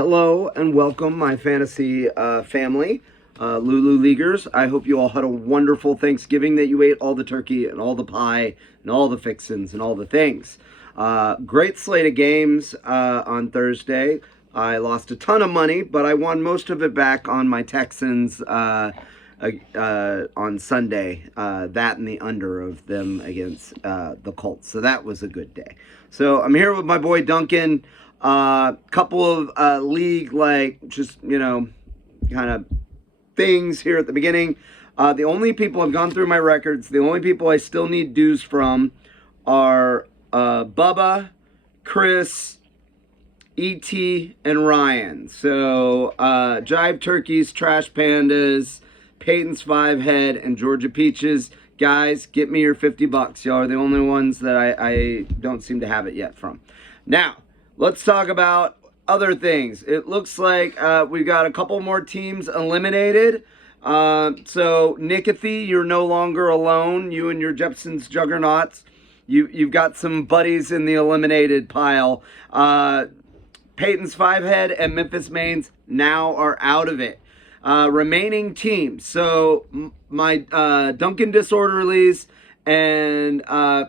Hello and welcome, my fantasy family, LuLu Leaguers. I hope you all had a wonderful Thanksgiving, that you ate all the turkey and all the pie and all the fixins and all the things. Great slate of games on Thursday. I lost a ton of money, but I won most of it back on my Texans on Sunday. That and the under of them against the Colts. So that was a good day. So I'm here with my boy Duncan. Couple of league, kind of things here at the beginning. The only people I've gone through my records, the only people I still need dues from are Bubba, Chris, E.T., and Ryan. So Jive Turkeys, Trash Pandas, Peyton's Five Head, and Georgia Peaches. Guys, get me your $50. Y'all are the only ones that I don't seem to have it yet from. Now, let's talk about other things. It looks like we've got a couple more teams eliminated. So, Nickathy, you're no longer alone. You and your Jepson's Juggernauts. You've got some buddies in the eliminated pile. Peyton's Five Head and Memphis Mains now are out of it. Remaining teams. So, my Duncan Disorderlies and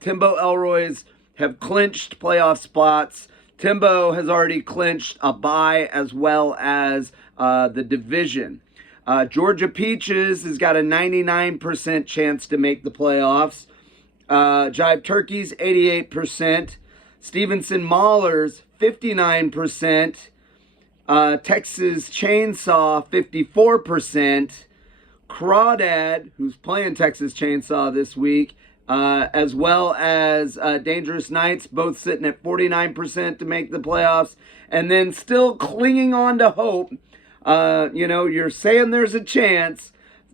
Timbo Elroy's have clinched playoff spots. Timbo has already clinched a bye as well as the division. Georgia Peaches has got a 99% chance to make the playoffs. Jive Turkeys, 88%. Stevenson Maulers, 59%. Texas Chainsaw, 54%. Crawdad, who's playing Texas Chainsaw this week, as well as Dangerous Knights, both sitting at 49% to make the playoffs. And then still clinging on to hope. You're saying there's a chance.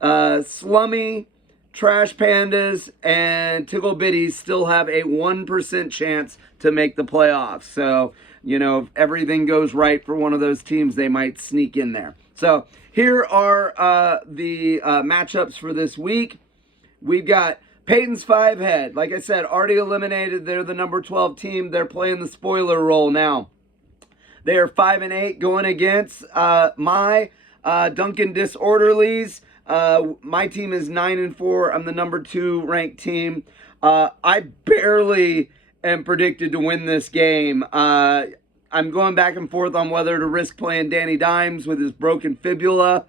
Slummy, Trash Pandas, and Tickle Bitties still have a 1% chance to make the playoffs. So, if everything goes right for one of those teams, they might sneak in there. So, here are the matchups for this week. We've got Peyton's Five Head, like I said, already eliminated. They're the number 12 team. They're playing the spoiler role now. They are 5-8 going against my Duncan Disorderlies. My team is 9-4. I'm the number 2 ranked team. I barely am predicted to win this game. I'm going back and forth on whether to risk playing Danny Dimes with his broken fibula.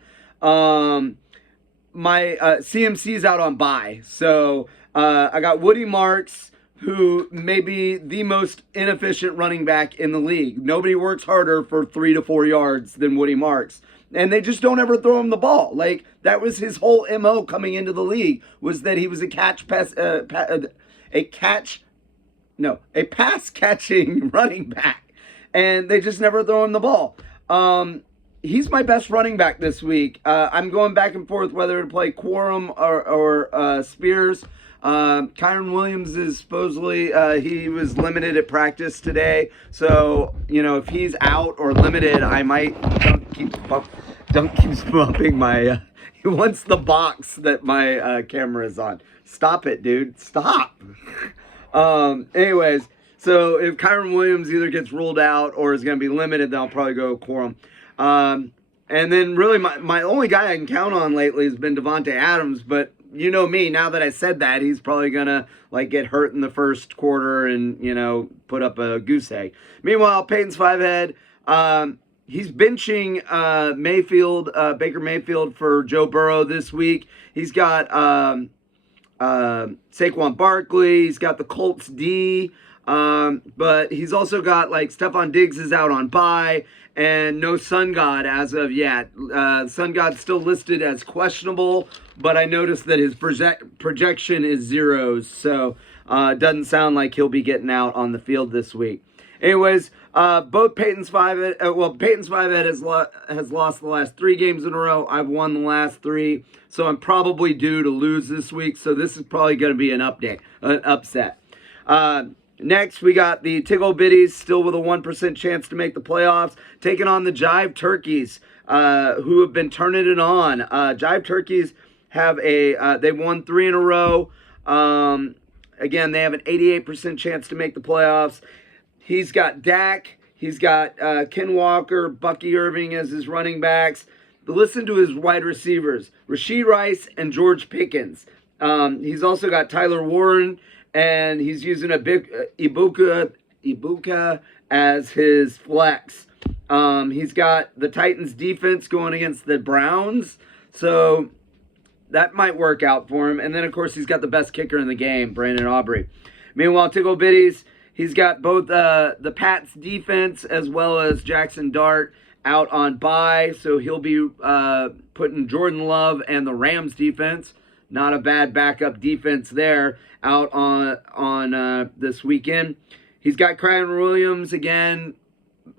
My CMC's out on bye. So I got Woody Marks, who may be the most inefficient running back in the league. Nobody works harder for 3 to 4 yards than Woody Marks. And they just don't ever throw him the ball. Like, that was his whole MO coming into the league, was that he was a pass-catching running back. And they just never throw him the ball. He's my best running back this week. I'm going back and forth whether to play Quorum or Spears. Kyron Williams is supposedly, he was limited at practice today. So, if he's out or limited, I might. Dunk keeps bumping my, he wants the box that my camera is on. Stop it, dude. Stop. Anyways, so if Kyron Williams either gets ruled out or is going to be limited, then I'll probably go Quorum. And then really my only guy I can count on lately has been Devontae Adams, but you know me, now that I said that, he's probably going to get hurt in the first quarter and, put up a goose egg. Meanwhile, Peyton's Five Head, he's benching Baker Mayfield for Joe Burrow this week. He's got Saquon Barkley, he's got the Colts D, but he's also got Stephon Diggs is out on bye, and no Sun God as of yet. Sun God's still listed as questionable, but I noticed that his projection is 0, so it doesn't sound like he'll be getting out on the field this week. Anyways, both Peyton's Five Head, Peyton's Five Head has lost the last 3 games in a row. I've won the last 3, so I'm probably due to lose this week. So this is probably going to be an upset. Next, we got the Tickle Bitties, still with a 1% chance to make the playoffs, taking on the Jive Turkeys, who have been turning it on. Jive Turkeys have they won 3 in a row. Again, they have an 88% chance to make the playoffs. He's got Dak. He's got Ken Walker, Bucky Irving as his running backs. But listen to his wide receivers, Rashee Rice and George Pickens. He's also got Tyler Warren, and he's using a big Ibuka as his flex. He's got the Titans defense going against the Browns, so that might work out for him. And then, of course, he's got the best kicker in the game, Brandon Aubrey. Meanwhile, Tickle Bitties, he's got both the Pats defense as well as Jackson Dart out on bye, so he'll be putting Jordan Love and the Rams defense, not a bad backup defense there, out on this weekend. He's got Kyren Williams again,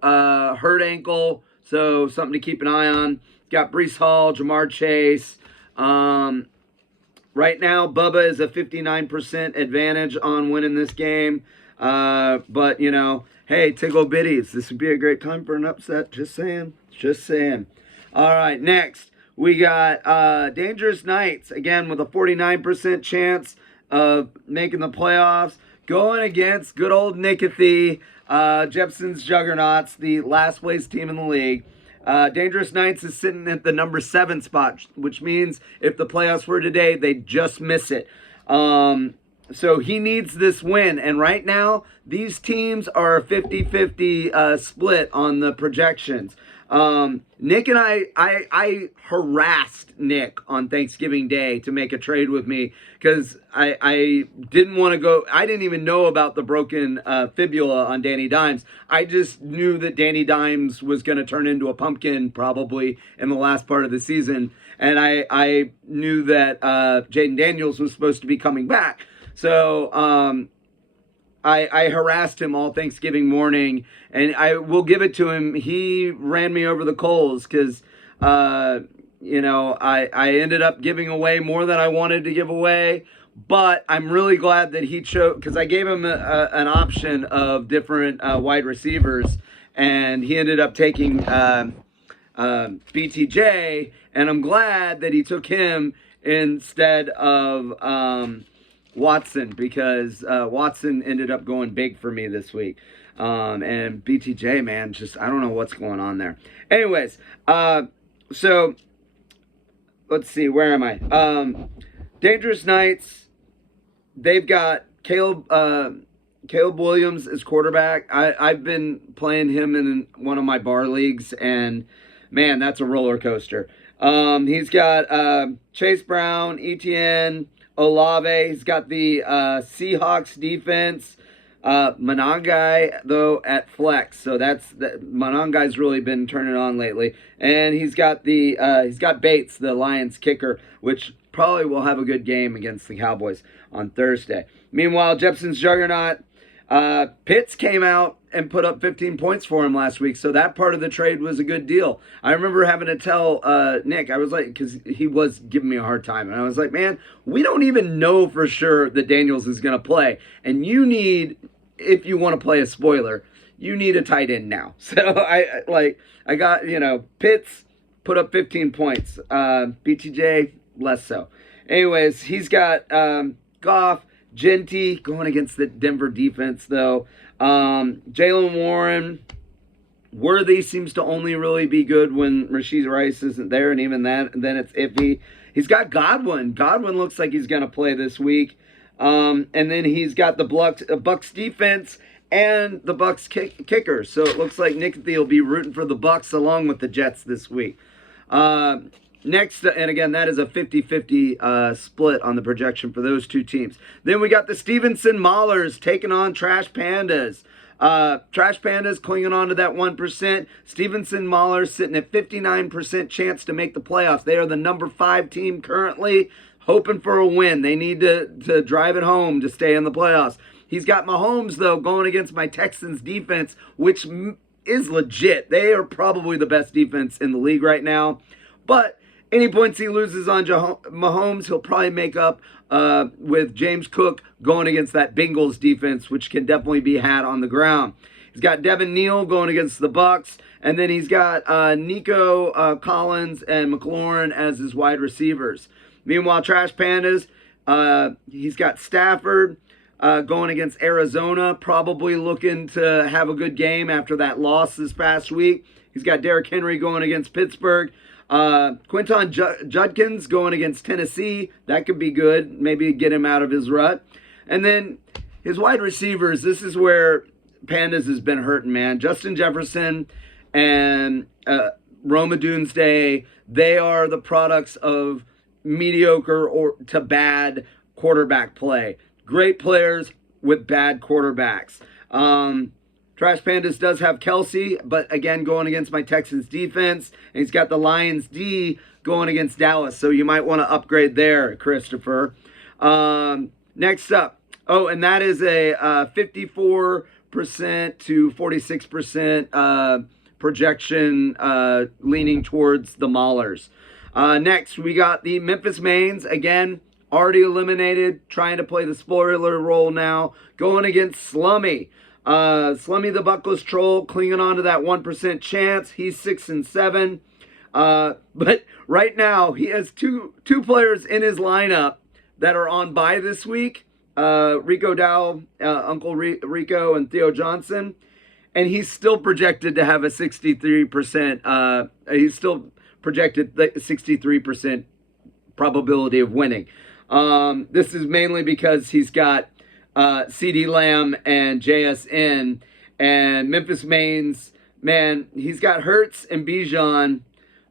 hurt ankle, so something to keep an eye on. Got Breece Hall, Jamar Chase. Right now, Bubba is a 59% advantage on winning this game. But, you know, hey, Tickle Bitties, this would be a great time for an upset. Just saying. Just saying. All right, next, we got Dangerous Knights, again, with a 49% chance of making the playoffs, going against good old Nickathy, Jepson's Juggernauts, the last place team in the league. Dangerous Knights is sitting at the number 7 spot, which means if the playoffs were today, they'd just miss it. So he needs this win. And right now, these teams are a 50-50 split on the projections. Nick and I harassed Nick on Thanksgiving Day to make a trade with me because I didn't want to go. I didn't even know about the broken fibula on Danny Dimes. I just knew that Danny Dimes was going to turn into a pumpkin probably in the last part of the season. And I knew that Jaden Daniels was supposed to be coming back. So I harassed him all Thanksgiving morning, and I will give it to him. He ran me over the coals because, you know, I ended up giving away more than I wanted to give away. But I'm really glad that he chose, because I gave him an option of different wide receivers, and he ended up taking BTJ, and I'm glad that he took him instead of Watson, because Watson ended up going big for me this week. And BTJ, man, just, I don't know what's going on there. Anyways, so let's see, where am I? Dangerous Knights, they've got Caleb Williams as quarterback. I've been playing him in one of my bar leagues, and man, that's a roller coaster. He's got Chase Brown, Etienne, Olave. He's got the Seahawks defense. Monangai, though, at flex. So Monangai's really been turning on lately. And he's got Bates, the Lions kicker, which probably will have a good game against the Cowboys on Thursday. Meanwhile, Jepson's Juggernaut, Pitts came out and put up 15 points for him last week, so that part of the trade was a good deal. I remember having to tell Nick, I was like, because he was giving me a hard time, and I was like, man, we don't even know for sure that Daniels is going to play, and you need, if you want to play a spoiler, you need a tight end now. So I got, you know, Pitts put up 15 points, BTJ less so. Anyways, he's got Goff, Genty going against the Denver defense, though. Jalen Warren, Worthy seems to only really be good when Rashee Rice isn't there, and even that, and then it's iffy. He's got Godwin. Godwin looks like he's going to play this week. And then he's got the Bucks defense and the Bucks kicker. So it looks like Nick will be rooting for the Bucks along with the Jets this week. Next, and again, that is a 50-50 split on the projection for those two teams. Then we got the Stevenson Maulers taking on Trash Pandas. Trash Pandas clinging on to that 1%. Stevenson Maulers sitting at 59% chance to make the playoffs. They are the number 5 team currently, hoping for a win. They need to drive it home to stay in the playoffs. He's got Mahomes, though, going against my Texans defense, which is legit. They are probably the best defense in the league right now. But any points he loses on Mahomes, he'll probably make up with James Cook going against that Bengals defense, which can definitely be had on the ground. He's got Devin Neal going against the Bucks, and then he's got Nico Collins and McLaurin as his wide receivers. Meanwhile, Trash Pandas, he's got Stafford, going against Arizona, probably looking to have a good game after that loss this past week. He's got Derrick Henry going against Pittsburgh. Quinton Judkins going against Tennessee. That could be good. Maybe get him out of his rut. And then his wide receivers, this is where Pandas has been hurting, man. Justin Jefferson and Roma Doomsday, they are the products of mediocre or to bad quarterback play. Great players with bad quarterbacks. Trash Pandas does have Kelsey, but again, going against my Texans defense. And he's got the Lions D going against Dallas, so you might want to upgrade there, Christopher. Next up, and that is a 54% to 46% projection leaning towards the Maulers. Next, we got the Memphis Mains. Again, already eliminated, trying to play the spoiler role now, going against Slummy. Slummy the Buckless Troll clinging on to that 1% chance. He's 6-7. But right now, he has two players in his lineup that are on bye this week. Rico Dow, Uncle Rico, and Theo Johnson. And he's still projected to have a 63%. He's still projected 63% probability of winning. This is mainly because he's got CD Lamb and JSN, and Memphis Mains, man, he's got Hurts and Bijan,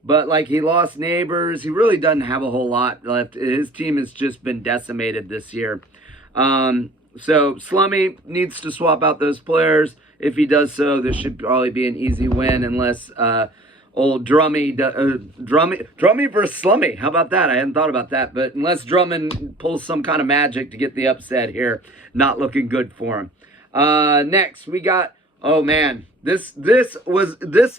but like he lost Neighbors. He really doesn't have a whole lot left. His team has just been decimated this year. So Slummy needs to swap out those players. If he does so, this should probably be an easy win, unless old Drummy versus Slummy. How about that? I hadn't thought about that. But unless Drummond pulls some kind of magic to get the upset here, not looking good for him. Next, we got, oh man, this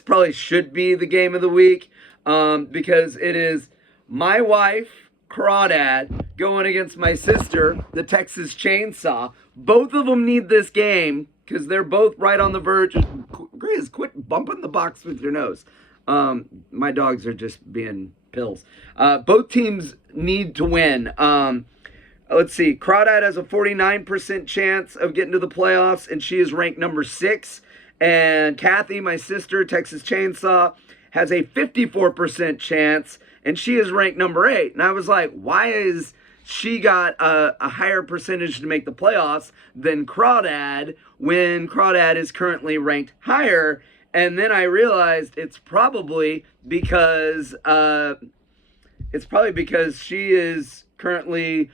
probably should be the game of the week, because it is my wife, Crawdad, going against my sister, the Texas Chainsaw. Both of them need this game because they're both right on the verge. Grizz, quit bumping the box with your nose. My dogs are just being pills. Both teams need to win. Let's see. Crawdad has a 49% chance of getting to the playoffs, and she is ranked number 6. And Kathy, my sister, Texas Chainsaw, has a 54% chance, and she is ranked number 8. And I was like, why is she got a higher percentage to make the playoffs than Crawdad when Crawdad is currently ranked higher? And then I realized it's probably because she is currently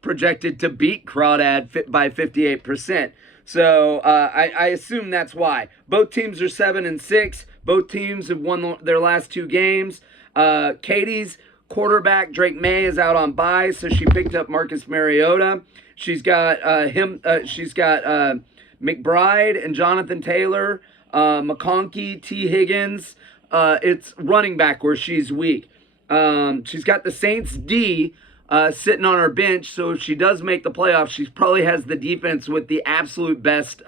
projected to beat Crawdad by 58%. So I assume that's why. Both teams are 7-6. Both teams have won their last 2 games. Katie's quarterback Drake May is out on bye, so she picked up Marcus Mariota. She's got McBride and Jonathan Taylor, McConkey, T. Higgins. It's running back where she's weak. She's got the Saints D sitting on her bench, so if she does make the playoffs, she probably has the defense with the absolute best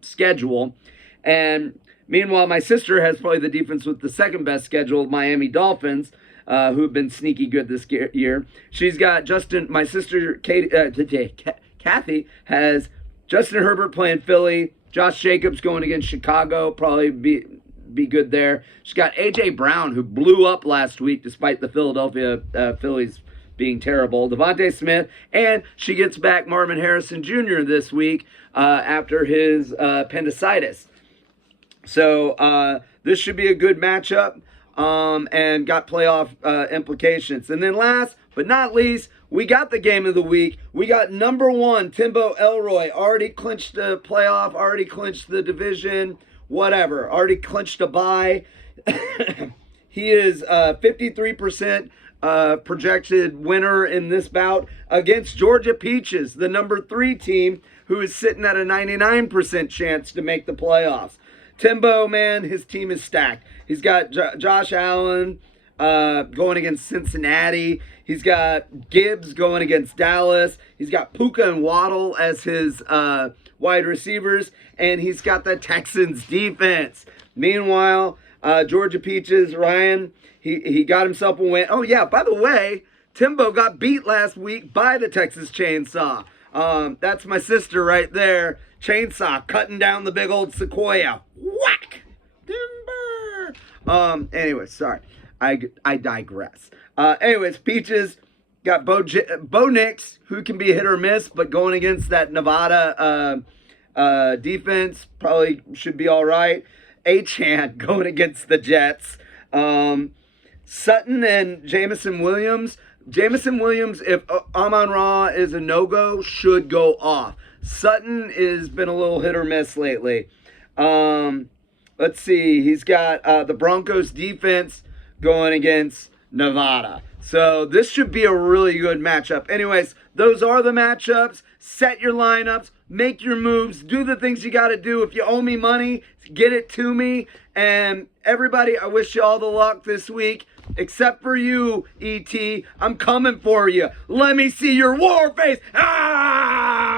schedule. And meanwhile, my sister has probably the defense with the second best schedule, Miami Dolphins, who've been sneaky good this year. She's got my sister Kathy has Justin Herbert playing Philly, Josh Jacobs going against Chicago, probably be good there. She's got A.J. Brown, who blew up last week despite the Philadelphia Phillies being terrible. Devontae Smith, and she gets back Marvin Harrison Jr. this week after his appendicitis. So this should be a good matchup and got playoff implications. And then last but not least, we got the game of the week. We got number 1, Timbo Elroy, already clinched the playoff, already clinched the division, whatever, already clinched a bye. He is 53% projected winner in this bout against Georgia Peaches, the number 3 team, who is sitting at a 99% chance to make the playoffs. Timbo, man, his team is stacked. He's got Josh Allen going against Cincinnati. He's got Gibbs going against Dallas. He's got Puka and Waddle as his wide receivers. And he's got the Texans defense. Meanwhile, Georgia Peaches, Ryan, he got himself a win. Oh, yeah, by the way, Timbo got beat last week by the Texas Chainsaw. That's my sister right there. Chainsaw cutting down the big old sequoia. Whack! Timber! Anyway, sorry. I digress. Anyways, Peaches got Bo Nix, who can be hit or miss, but going against that Nevada defense, probably should be all right. Achane going against the Jets. Sutton and Jamison Williams. Jamison Williams, if Amon-Ra is a no-go, should go off. Sutton has been a little hit or miss lately. Let's see. He's got the Broncos defense going against Nevada. So this should be a really good matchup. Anyways, those are the matchups. Set your lineups. Make your moves. Do the things you got to do. If you owe me money, get it to me. And everybody, I wish you all the luck this week. Except for you, E.T. I'm coming for you. Let me see your war face. Ah!